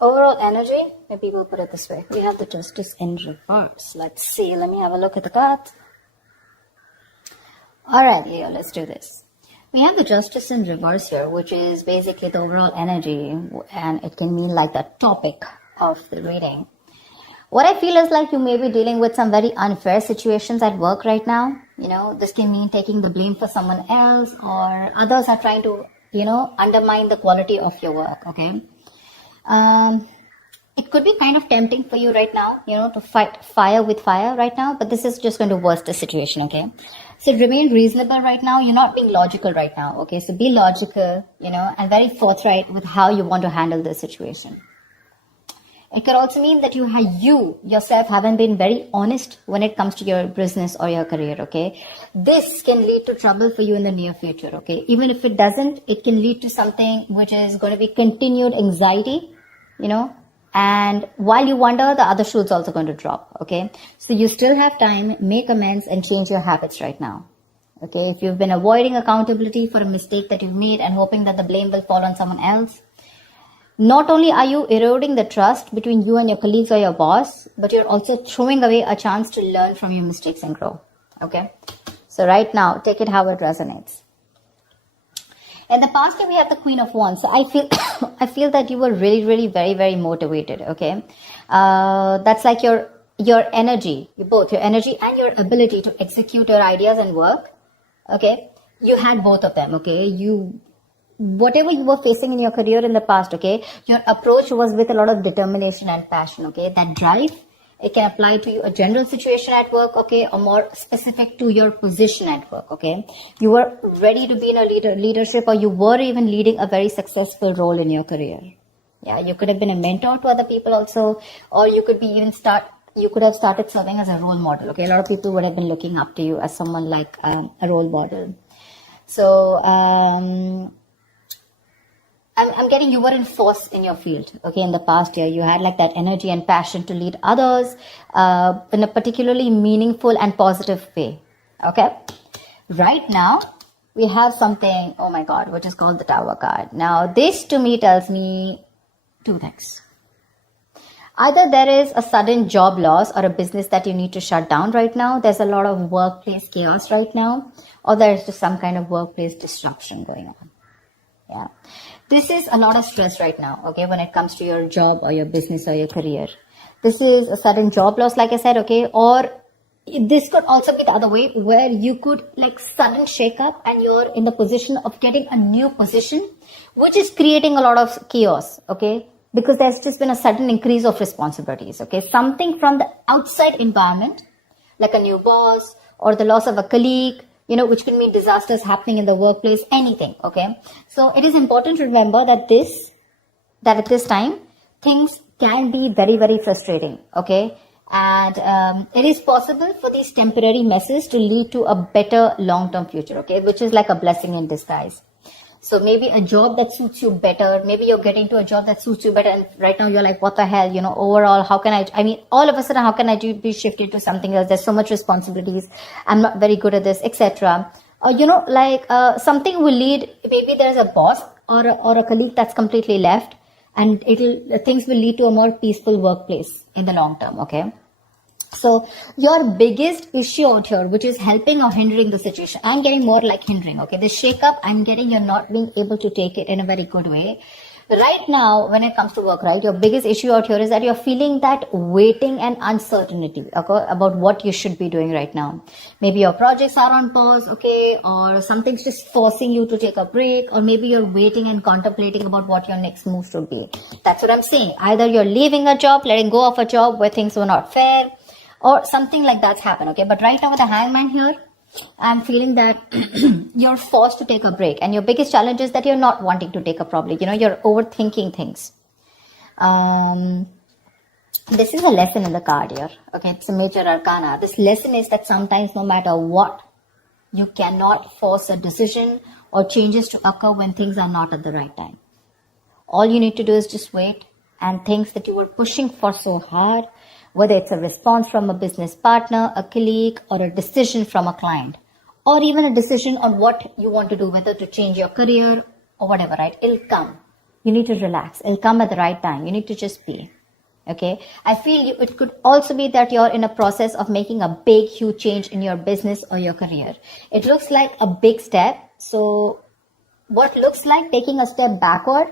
Overall energy, maybe we'll put it this way. We have the Justice in reverse. Let's see. Let me have a look at the card. Alright, Leo, let's do this. We have the Justice in reverse here, which is basically the overall energy, and it can mean like the topic of the reading. What I feel is like you may be dealing with some very unfair situations at work right now. This can mean taking the blame for someone else, or others are trying to, undermine the quality of your work, okay? It could be kind of tempting for you right now, to fight fire with fire right now, but this is just going to worsen the situation, okay? So remain reasonable right now. You're not being logical right now, okay? So be logical, and very forthright with how you want to handle this situation. It could also mean that you yourself haven't been very honest when it comes to your business or your career, okay? This can lead to trouble for you in the near future, okay? Even if it doesn't, it can lead to something which is going to be continued anxiety, and while you wonder, the other shoe's also going to drop, okay? So you still have time, make amends and change your habits right now, okay? If you've been avoiding accountability for a mistake that you've made and hoping that the blame will fall on someone else, not only are you eroding the trust between you and your colleagues or your boss, but you're also throwing away a chance to learn from your mistakes and grow, okay? So right now, take it how it resonates. In the past, we have the Queen of Wands. So I feel that you were really, really, very, very motivated, okay? That's like your energy, both your energy and your ability to execute your ideas and work, okay? You had both of them, okay? Whatever you were facing in your career in the past, okay, your approach was with a lot of determination and passion, okay? That drive, it can apply to a general situation at work, okay, or more specific to your position at work, okay? You were ready to be in a leadership, or you were even leading a very successful role in your career. Yeah, you could have been a mentor to other people also, or you could have started serving as a role model, okay? A lot of people would have been looking up to you as someone like a role model. So, I'm getting you were in force in your field, okay, in the past year. You had like that energy and passion to lead others in a particularly meaningful and positive way, okay? Right now, we have something, oh my God, which is called the Tower card. Now, this to me tells me two things. Either there is a sudden job loss or a business that you need to shut down right now. There's a lot of workplace chaos right now, or there's just some kind of workplace disruption going on, yeah. This is a lot of stress right now, okay, when it comes to your job or your business or your career. This is a sudden job loss, like I said, okay, or this could also be the other way, where you could like sudden shake up and you're in the position of getting a new position, which is creating a lot of chaos, okay, because there's just been a sudden increase of responsibilities, okay, something from the outside environment, like a new boss or the loss of a colleague, which can mean disasters happening in the workplace, anything, okay? So it is important to remember that at this time, things can be very, very frustrating, okay? And it is possible for these temporary messes to lead to a better long-term future, okay? Which is like a blessing in disguise. So maybe a job that suits you better, maybe you're getting to a job that suits you better, and right now you're like, what the hell, overall, how can all of a sudden, how can I be shifted to something else? There's so much responsibilities. I'm not very good at this, etc. Something will lead, maybe there's a boss or a colleague that's completely left, and things will lead to a more peaceful workplace in the long term, okay? So your biggest issue out here, which is helping or hindering the situation, I'm getting more like hindering, okay? The shake up, I'm getting you're not being able to take it in a very good way. Right now, when it comes to work, right, your biggest issue out here is that you're feeling that waiting and uncertainty, okay, about what you should be doing right now. Maybe your projects are on pause, okay, or something's just forcing you to take a break, or maybe you're waiting and contemplating about what your next move should be. That's what I'm saying. Either you're leaving a job, letting go of a job where things were not fair, or something like that's happened, okay? But right now with the Hangman here, I'm feeling that you're forced to take a break. And your biggest challenge is that you're not wanting to take a break. You're overthinking things. This is a lesson in the card here, okay? It's a major arcana. This lesson is that sometimes no matter what, you cannot force a decision or changes to occur when things are not at the right time. All you need to do is just wait, and things that you were pushing for so hard, whether it's a response from a business partner, a colleague, or a decision from a client, or even a decision on what you want to do, whether to change your career or whatever, right? It'll come. You need to relax. It'll come at the right time. You need to just be. Okay. I feel it could also be that you're in a process of making a big, huge change in your business or your career. It looks like a big step. So what looks like taking a step backward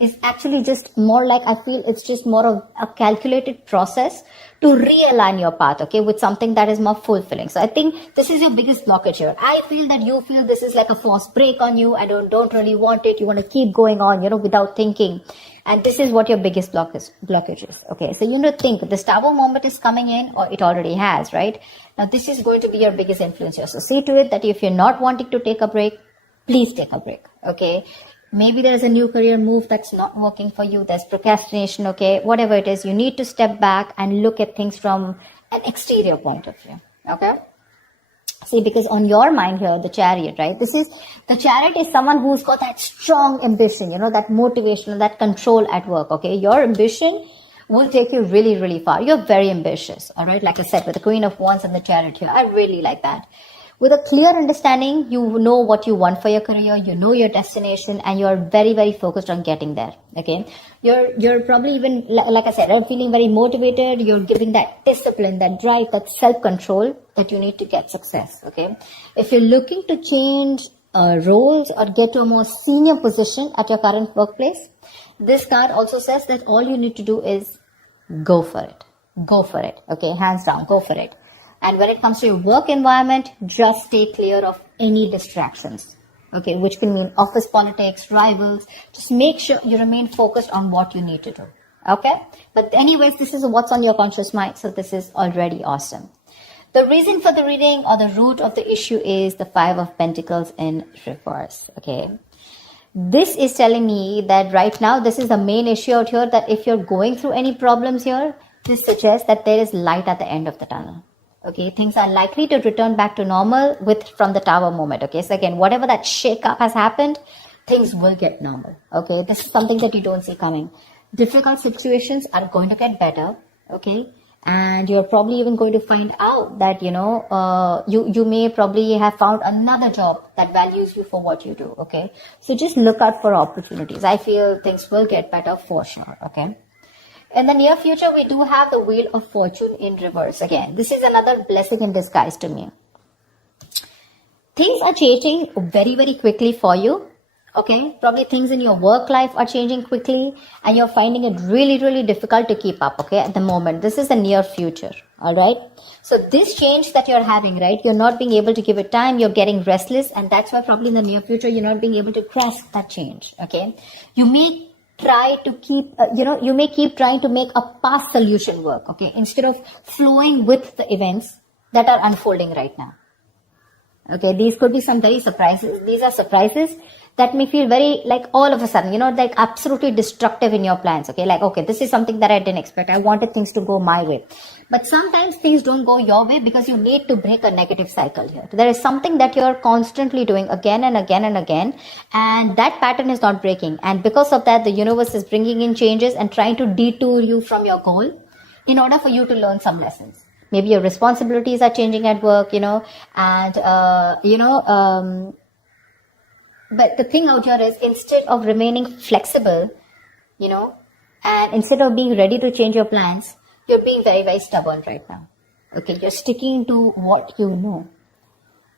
is actually just more like, I feel it's just more of a calculated process to realign your path, okay, with something that is more fulfilling. So I think this is your biggest blockage here. I feel that you feel this is like a forced break on you. I don't really want it. You want to keep going on, without thinking. And this is what your biggest blockage is. Okay, so you need to think this Tower moment is coming in, or it already has, right? Now this is going to be your biggest influence here. So see to it that if you're not wanting to take a break, please take a break. Okay, maybe there's a new career move that's not working for you. There's procrastination. Okay, whatever it is, you need to step back and look at things from an exterior point of view. Okay. See, because on your mind here, the Chariot, right? The Chariot is someone who's got that strong ambition, that motivation, that control at work, okay? Your ambition will take you really, really far. You're very ambitious, all right? Like I said, with the Queen of Wands and the Chariot here, I really like that. With a clear understanding, you know what you want for your career, you know your destination, and you're very, very focused on getting there, okay? You're probably even, like I said, I'm feeling very motivated. You're giving that discipline, that drive, that self-control that you need to get success, okay? If you're looking to change roles or get to a more senior position at your current workplace, this card also says that all you need to do is go for it. Go for it, okay? Hands down, go for it. And when it comes to your work environment, just stay clear of any distractions, okay, which can mean office politics, rivals. Just make sure you remain focused on what you need to do, okay? But anyways, this is what's on your conscious mind, so this is already awesome. The reason for the reading or the root of the issue is the Five of Pentacles in reverse, okay? This is telling me that right now, this is the main issue out here, that if you're going through any problems here, this suggests that there is light at the end of the tunnel. Okay, things are likely to return back to normal from the Tower moment. Okay, so again, whatever that shake-up has happened, things will get normal. Okay, this is something that you don't see coming. Difficult situations are going to get better. Okay, and you're probably even going to find out that, you may probably have found another job that values you for what you do. Okay, so just look out for opportunities. I feel things will get better for sure. Okay. In the near future, we do have the Wheel of Fortune in reverse. Again, this is another blessing in disguise to me. Things are changing very, very quickly for you. Okay, probably things in your work life are changing quickly and you're finding it really, really difficult to keep up, okay, at the moment. This is the near future, all right? So this change that you're having, right, you're not being able to give it time, you're getting restless, and that's why probably in the near future, you're not being able to grasp that change, okay? You may try to keep, you may keep trying to make a past solution work, okay, instead of flowing with the events that are unfolding right now. Okay, these could be some very surprises. These are surprises that may feel very like all of a sudden, like absolutely destructive in your plans. Okay, like, okay, this is something that I didn't expect. I wanted things to go my way. But sometimes things don't go your way because you need to break a negative cycle here. There is something that you're constantly doing again and again and again, and that pattern is not breaking. And because of that, the universe is bringing in changes and trying to detour you from your goal in order for you to learn some lessons. Maybe your responsibilities are changing at work, but the thing out here is, instead of remaining flexible, and instead of being ready to change your plans, you're being very, very stubborn right now. Okay, you're sticking to what you know.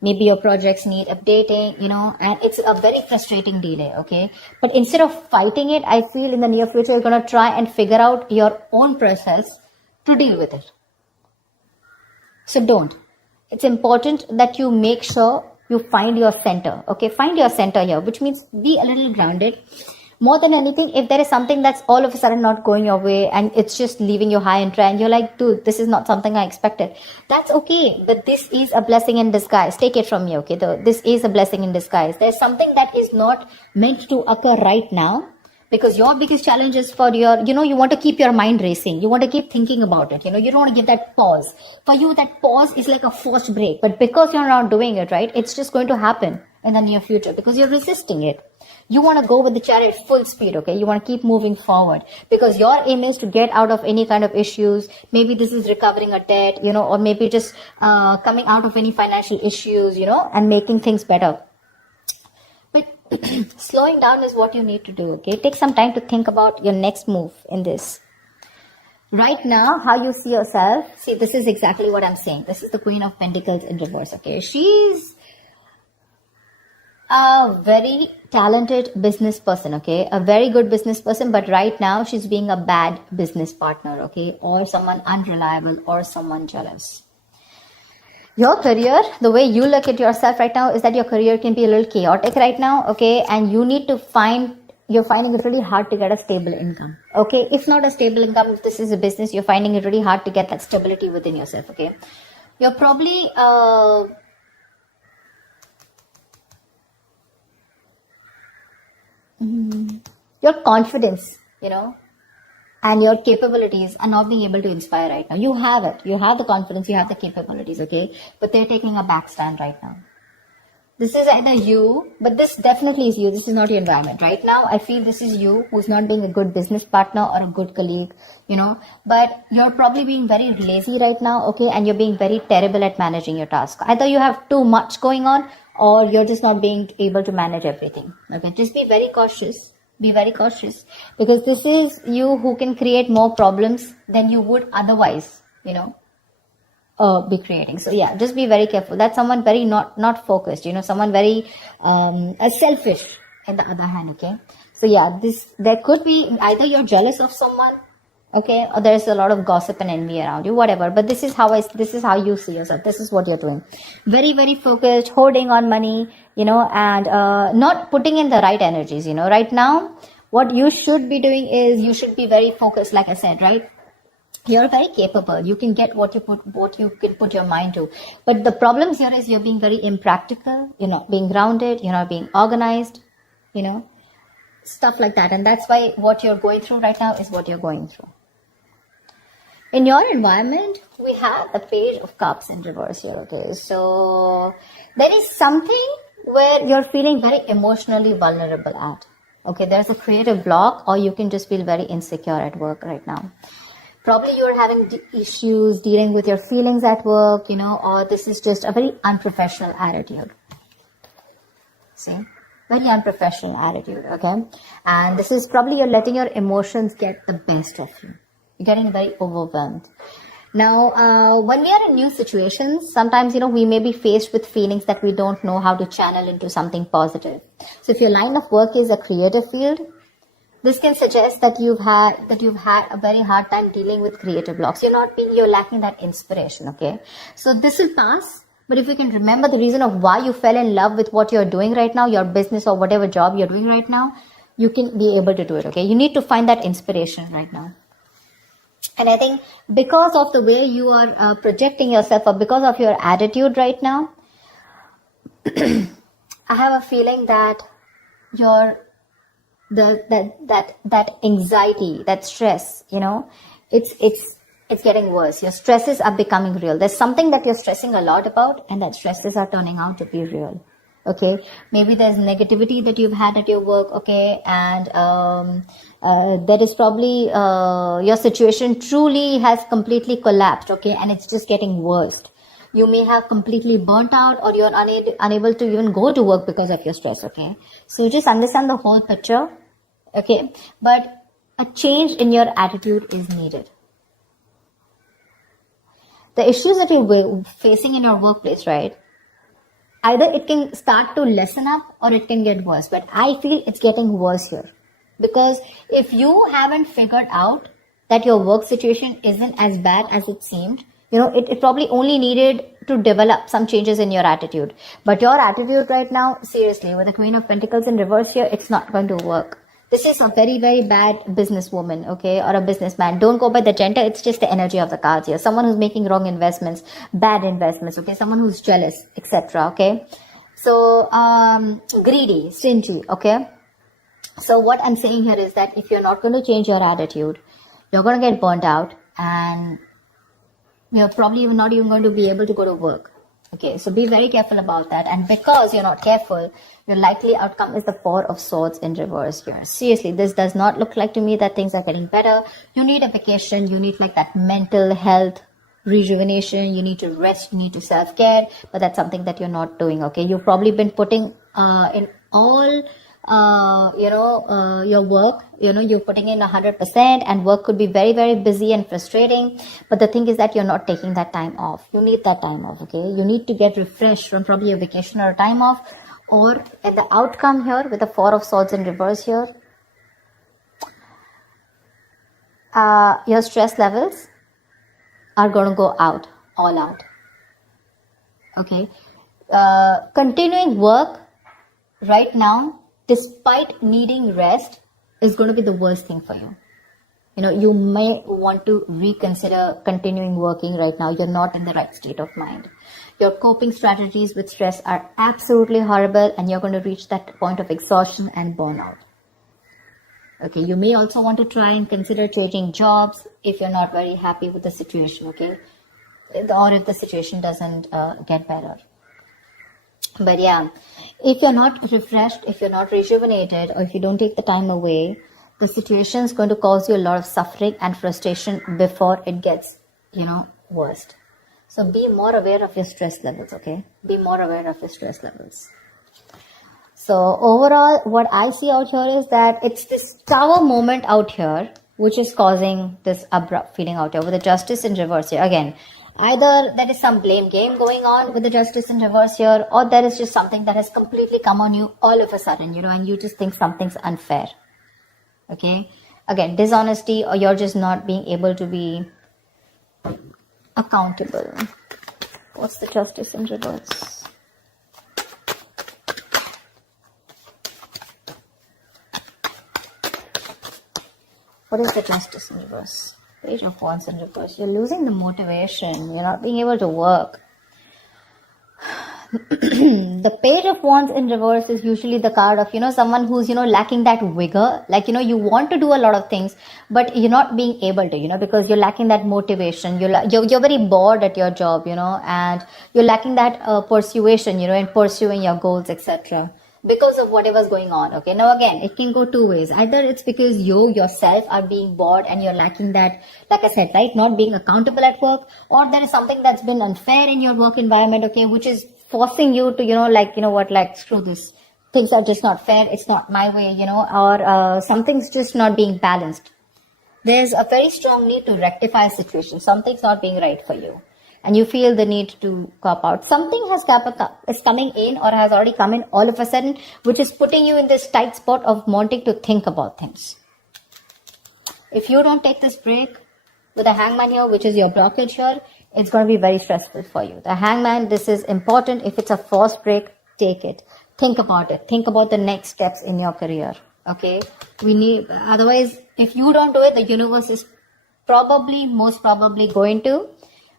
Maybe your projects need updating, and it's a very frustrating delay, okay? But instead of fighting it, I feel in the near future, you're going to try and figure out your own process to deal with it. So don't. It's important that you make sure you find your center. Okay, find your center here, which means be a little grounded. More than anything, if there is something that's all of a sudden not going your way and it's just leaving you high and dry and you're like, dude, this is not something I expected. That's okay. But this is a blessing in disguise. Take it from me, okay? This is a blessing in disguise. There's something that is not meant to occur right now. Because your biggest challenge is for your, you want to keep your mind racing. You want to keep thinking about it. You don't want to give that pause. For you, that pause is like a forced break. But because you're not doing it, right, it's just going to happen in the near future because you're resisting it. You want to go with the Chariot full speed, okay? You want to keep moving forward because your aim is to get out of any kind of issues. Maybe this is recovering a debt, or maybe just coming out of any financial issues, and making things better. But Slowing down is what you need to do, okay? Take some time to think about your next move in this. Right now, how you see yourself, see, this is exactly what I'm saying. This is the Queen of Pentacles in reverse, okay? She's a very talented business person, okay? A very good business person, but right now she's being a bad business partner, okay? Or someone unreliable or someone jealous. Your career, the way you look at yourself right now is that your career can be a little chaotic right now, okay? And you need to you're finding it really hard to get a stable income, okay? If not a stable income, if this is a business, you're finding it really hard to get that stability within yourself, okay? You're probably, your confidence, and your capabilities are not being able to inspire right now. You have it. You have the confidence, you have the capabilities, okay? But they're taking a back stand right now. This is either you, but this definitely is you. This is not your environment. Right now, I feel this is you who's not being a good business partner or a good colleague, but you're probably being very lazy right now, okay? And you're being very terrible at managing your task. Either you have too much going on or you're just not being able to manage everything, okay? Just be very cautious. Be very cautious because this is you who can create more problems than you would otherwise, be creating. So yeah, just be very careful. That's someone very not focused, someone very selfish on the other hand, okay? So yeah, there could be either you're jealous of someone, okay, or there's a lot of gossip and envy around you, whatever. But this is how you see yourself. This is what you're doing. Very, very focused, holding on money, and not putting in the right energies, Right now, what you should be doing is you should be very focused, like I said, right? You're very capable. You can get what you can put your mind to. But the problem here is you're being very impractical. You're not being grounded. You're not being organized, stuff like that. And that's why what you're going through right now is what you're going through. In your environment, we have the Page of Cups in reverse here, okay? So there is something where you're feeling very emotionally vulnerable at, okay? There's a creative block, or you can just feel very insecure at work right now. Probably you're having issues dealing with your feelings at work, or this is just a very unprofessional attitude. See? Very unprofessional attitude, okay? And this is probably you're letting your emotions get the best of you. You're getting very overwhelmed. Now, when we are in new situations, sometimes, we may be faced with feelings that we don't know how to channel into something positive. So if your line of work is a creative field, this can suggest that you've had a very hard time dealing with creative blocks. You're lacking that inspiration, okay? So this will pass. But if you can remember the reason of why you fell in love with what you're doing right now, your business or whatever job you're doing right now, you can be able to do it, okay? You need to find that inspiration right now. And I think because of the way you are projecting yourself, or because of your attitude right now, I have a feeling that that anxiety, that stress, it's getting worse. Your stresses are becoming real. There's something that you're stressing a lot about, and that stresses are turning out to be real. Okay, maybe there's negativity that you've had at your work, okay, and that is probably your situation truly has completely collapsed, okay, and it's just getting worse. You may have completely burnt out, or you're unable to even go to work because of your stress, okay. So just understand the whole picture, okay, but a change in your attitude is needed. The issues that you're facing in your workplace, right? Either it can start to lessen up or it can get worse. But I feel it's getting worse here. Because if you haven't figured out that your work situation isn't as bad as it seemed, it probably only needed to develop some changes in your attitude. But your attitude right now, seriously, with the Queen of Pentacles in reverse here, it's not going to work. This is a very, very bad businesswoman, okay, or a businessman. Don't go by the gender. It's just the energy of the cards here. Someone who's making wrong investments, bad investments, okay, someone who's jealous, etc., okay. So, greedy, stingy, okay. So what I'm saying here is that if you're not going to change your attitude, you're going to get burnt out, and you're probably not even going to be able to go to work. Okay, so be very careful about that. And because you're not careful, your likely outcome is the Four of Swords in reverse here. Seriously, this does not look like to me that things are getting better. You need a vacation. You need like that mental health rejuvenation. You need to rest. You need to self-care. But that's something that you're not doing, okay? You've probably been putting in all your work, you're putting in 100%, and work could be very, very busy and frustrating. But the thing is that you're not taking that time off. You need that time off, okay? You need to get refreshed from probably a vacation or a time off. Or in the outcome here with the Four of Swords in reverse here, your stress levels are going to go out, all out. Okay. Continuing work right now, despite needing rest, is going to be the worst thing for you. You may want to reconsider continuing working right now. You're not in the right state of mind. Your coping strategies with stress are absolutely horrible, and you're going to reach that point of exhaustion and burnout. Okay, you may also want to try and consider changing jobs if you're not very happy with the situation, okay? Or if the situation doesn't get better. But yeah, if you're not refreshed, if you're not rejuvenated, or if you don't take the time away, the situation is going to cause you a lot of suffering and frustration before it gets, worst. So be more aware of your stress levels, okay? Be more aware of your stress levels. So overall, what I see out here is that it's this Tower moment out here, which is causing this abrupt feeling out here with the Justice in reverse here. Again, either there is some blame game going on with the Justice in reverse here, or there is just something that has completely come on you all of a sudden, and you just think something's unfair. Okay? Again, dishonesty, or you're just not being able to be accountable. What's the Justice in reverse? What is the Justice in reverse? Page of Wands in reverse. You're losing the motivation. You're not being able to work. The Page of Wands in reverse is usually the card of, someone who's, lacking that vigor. Like, you want to do a lot of things, but you're not being able to, because you're lacking that motivation. You're very bored at your job, and you're lacking that persuasion, in pursuing your goals, etc. Because of whatever's going on. Okay, now again, it can go two ways. Either it's because you yourself are being bored and you're lacking that, like I said, right, not being accountable at work, or there is something that's been unfair in your work environment, okay, which is forcing you to, screw this. Things are just not fair. It's not my way, or something's just not being balanced. There's a very strong need to rectify a situation. Something's not being right for you, and you feel the need to cop out. Something is coming in, or has already come in all of a sudden, which is putting you in this tight spot of wanting to think about things. If you don't take this break with the Hangman here, which is your blockage here, it's going to be very stressful for you. The Hangman, this is important. If it's a forced break, take it. Think about it. Think about the next steps in your career. Okay? Otherwise, if you don't do it, the universe is most probably going to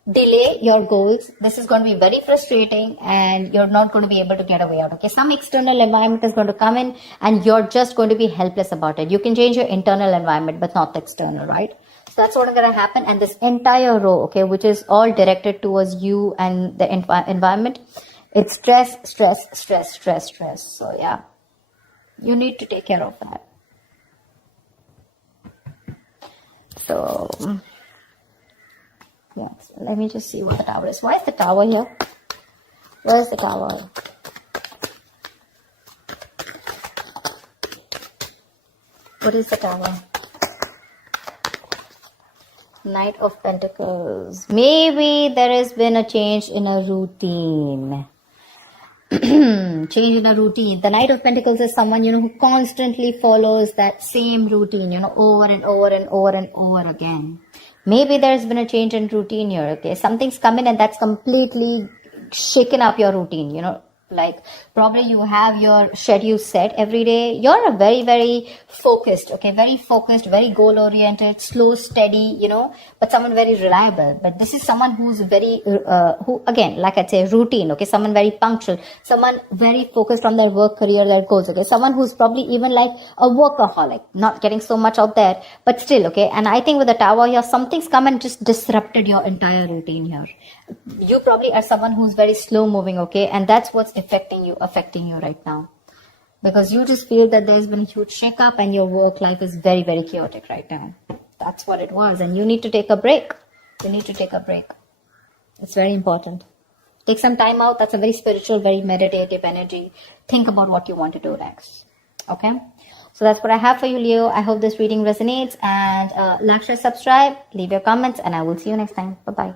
delay your goals. This is going to be very frustrating, and you're not going to be able to get away out. Okay, some external environment is going to come in, and you're just going to be helpless about it. You can change your internal environment, but not the external, right? So that's what's going to happen. And this entire row, okay, which is all directed towards you and the environment, it's stress, stress, stress, stress, stress. So yeah, you need to take care of that. So yes, let me just see what the Tower is. Why is the Tower here? Where is the Tower? What is the Tower? Knight of Pentacles. Maybe there has been a change in a routine. Change in a routine. The Knight of Pentacles is someone, who constantly follows that same routine, over and over and over and over again. Maybe there's been a change in routine here, okay? Something's come in and that's completely shaken up your routine, like probably you have your schedule set every day. You're a very, very focused, okay? Very focused, very goal-oriented, slow, steady, but someone very reliable. But this is someone who's very, who again, like I'd say, routine, okay? Someone very punctual, someone very focused on their work, career, their goals, okay? Someone who's probably even like a workaholic, not getting so much out there, but still, okay? And I think with the Tower here, something's come and just disrupted your entire routine here. You probably are someone who's very slow moving, okay? And that's what's affecting you right now. Because you just feel that there's been a huge shake-up and your work life is very, very chaotic right now. That's what it was. And you need to take a break. You need to take a break. It's very important. Take some time out. That's a very spiritual, very meditative energy. Think about what you want to do next. Okay. So that's what I have for you, Leo. I hope this reading resonates, and like, share, subscribe, leave your comments, and I will see you next time. Bye-bye.